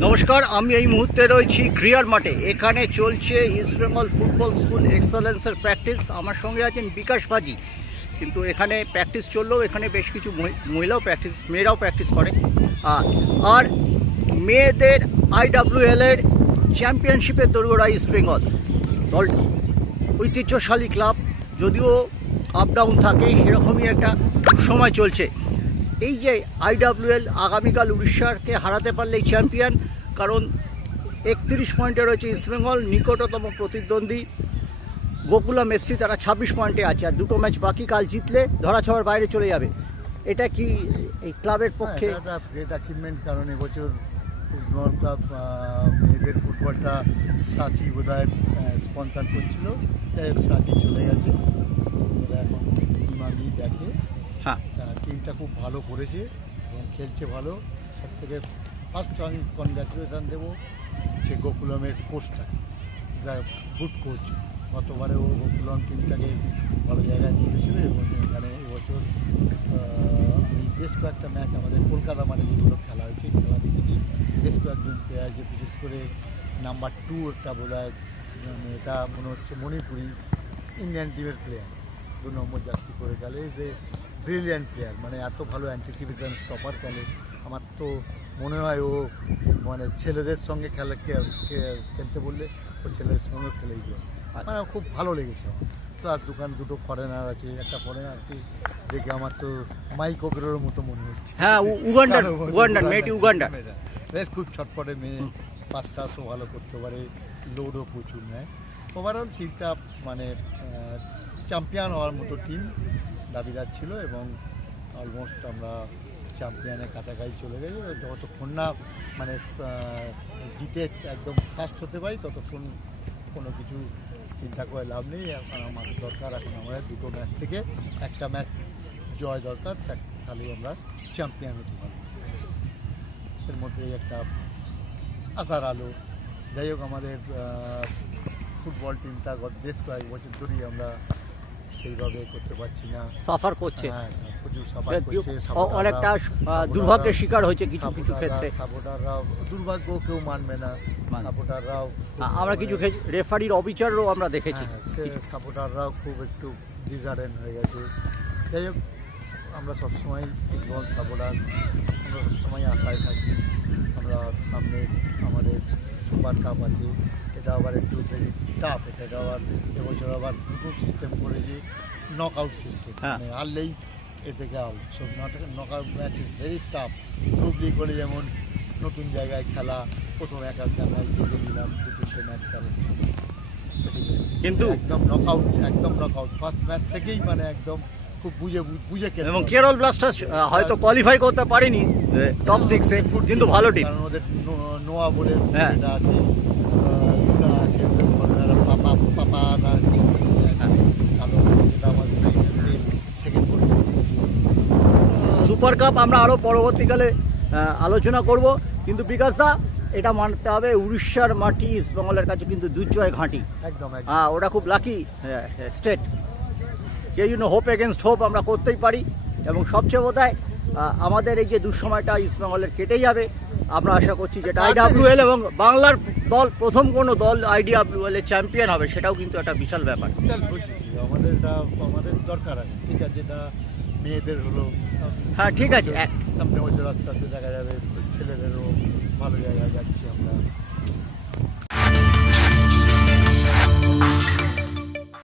নমস্কার, আমি এই মুহূর্তে রয়েছি ক্রিয়ার মাঠে। এখানে চলছে ইস্ট বেঙ্গল ফুটবল স্কুল এক্সেলেন্সের প্র্যাকটিস আমার সঙ্গে আছেন বিকাশ বাজি কিন্তু এখানে প্র্যাকটিস চললেও এখানে বেশ কিছু মহি- মহিলাও প্র্যাকটিস মেয়েরাও প্র্যাকটিস করে। আর মেয়েদের আইডাব্লিউএল এর চ্যাম্পিয়নশিপের দৌড়গোড়া ইস্ট বেঙ্গল দল ঐতিহ্যশালী ক্লাব যদিও আপ ডাউন থাকে, সেরকমই একটা সময় চলছে। এই যে আইডাব্লিউএল আগামীকাল উড়িষ্যাকে হারাতে পারলেই চ্যাম্পিয়ন কারণ একত্রিশ পয়েন্টে রয়েছে ইস্টবেঙ্গল নিকটতম প্রতিদ্বন্দ্বী। গোকুলাম এফসি তারা ছাব্বিশ পয়েন্টে আছে আর দুটো ম্যাচ বাকি কাল জিতলে ধরাছোঁয়ার বাইরে চলে যাবে। এটা কি এই ক্লাবের পক্ষে? গ্রেট অ্যাচিভমেন্ট কারণ এবছর ফুটবল ক্লাব মেয়েদের ফুটবলটা সাচি বোধ হয় স্পন্সার করছিল। সাচি চলে গেছে। এখন আমি দেখে। হ্যাঁ। টিমটা খুব ভালো করেছে এবং খেলছে ভালো। সব থেকে ফার্স্ট আমি কনগ্রাচুলেশন দেবো সে গোকুলমের কোচটা যা গুড কোচ গতবারে ও গোকুলম টিমটাকে ভালো জায়গায় তুলেছিল এবং এখানে এবছর আমি বেশ কয়েকটা ম্যাচ আমাদের কলকাতা মাঠে যেগুলো খেলা হয়েছে, খেলা দেখেছি। বেশ কয়েকজন প্লেয়ার যে বিশেষ করে নাম্বার টু একটা হয় এটা মনে হচ্ছে মণিপুরি ইন্ডিয়ান টিমের প্লেয়ার দু নম্বর জার্সি করে গেলে যে ব্রিলিয়ান্ট প্লেয়ার মানে এত ভালো অ্যান্টিসিপেশন স্টপার খেলে। আমার তো মনে হয় ও মানে ছেলেদের সঙ্গে খেলা খেলতে বললে ও ছেলেদের সঙ্গে খেলেই যায় মানে খুব ভালো লেগেছে। প্লাস দোকান দুটো ফরেনার আছে একটা ফরেনার ফরেনারকে দেখে আমার তো মাইক ওগরের মতো মনে হচ্ছে। হ্যাঁ, উগান্ডার, উগান্ডার, মেয়েটি উগান্ডার। বেশ খুব ছটপটে মেয়ে। পাস টাসও ভালো করতে পারে লোডও প্রচুর নেয়। ওভারঅল টিমটা মানে চ্যাম্পিয়ন হওয়ার মতো টিম দাবিদার ছিল এবং অলমোস্ট আমরা চ্যাম্পিয়নের কাছাকাছি চলে গেছি। যতক্ষণ না মানে জিতে একদম ফার্স্ট হতে পারি, ততক্ষণ কোনো কিছু চিন্তা করে লাভ নেই। এখন আমাদের দরকার, এখন আমাদের দুটো ম্যাচ থেকে একটা ম্যাচ জয় দরকার তাহলেই আমরা চ্যাম্পিয়ন হতে পারি এর মধ্যে একটা আশার আলো। যাই হোক, আমাদের ফুটবল টিমটা গত বেশ কয়েক বছর ধরেই আমরা সেইভাবে করতে পারছি না। সাফার করছে। হ্যাঁ, প্রচুর সাফার করছে সাপোর্টাররা- অনেকটা সাপোর্টাররা- দুর্ভাগ্যের শিকার হয়েছে কিছু কিছু সাপোর্টাররা- ক্ষেত্রে। সাপোর্টাররা দুর্ভাগ্য কেউ মানবে না। মানবে। সাপোর্টাররাও আ- আমরা কিছু রেফারির অবিচারও আমরা দেখেছি। হ্যাঁ, সে সাপোর্টাররাও খুব একটু ডিজারেন হয়ে গেছে। যাই হোক আমরা সবসময় ফুটবল সাপোর্টার আমরা সবসময় আশায় থাকি। আমরা সামনে আমাদের সুপার কাপ আছে এটা আবার একটু ভেরি টাফ এটা আবার এবছর আবার দুটো সিস্টেম করেছে নক আউট সিস্টেম হ্যাঁ। মানে হারলেই এ থেকে আউট সব knock out match is very tough group league করে যেমন নতুন জায়গায় খেলা প্রথম এক একটা ম্যাচ জিতে নিলাম দু তিনটে ম্যাচ খেলা কিন্তু একদম নকআউট একদম নকআউট ফার্স্ট ম্যাচ থেকেই মানে একদম খুব বুঝে বুঝে খেলতে এবং কেরল ব্লাস্টার্স হয়তো কোয়ালিফাই করতে পারেনি টপ সিক্সে কিন্তু ভালো টিম কারণ ওদের নোয়া বলে হ্যাঁ। এটা আছে আছে পাপা পাপা না হ্যাঁ। এটা আমাদের সেকেন্ড সুপার কাপ আমরা আরও পরবর্তীকালে আলোচনা করব। কিন্তু বিকাশ দা এটা মানতে হবে উড়িষ্যার মাটি ইস্টবেঙ্গলের কাছে কিন্তু দুর্জয় ঘাঁটি। একদম হ্যাঁ ওটা খুব লাকি স্টেট সেই জন্য হোপ এগেনস্ট হোপ আমরা করতেই পারি। এবং সবচেয়ে বোধ হয় আমাদের এই যে দুঃসময়টা ইস্টবেঙ্গলের কেটে যাবে। আমরা আশা করছি যেটা আইডাব্লিউএল এবং বাংলার দল প্রথম কোনো দল আইডিডাব্লিউএল এর চ্যাম্পিয়ন হবে সেটাও কিন্তু একটা বিশাল ব্যাপার। আমাদের এটা আমাদের দরকার আছে ঠিক আছে এটা মেয়েদের হলো হ্যাঁ, ঠিক আছে, সামনে বছর আস্তে আস্তে দেখা যাবে ছেলেদেরও ভালো জায়গায় যাচ্ছি আমরা।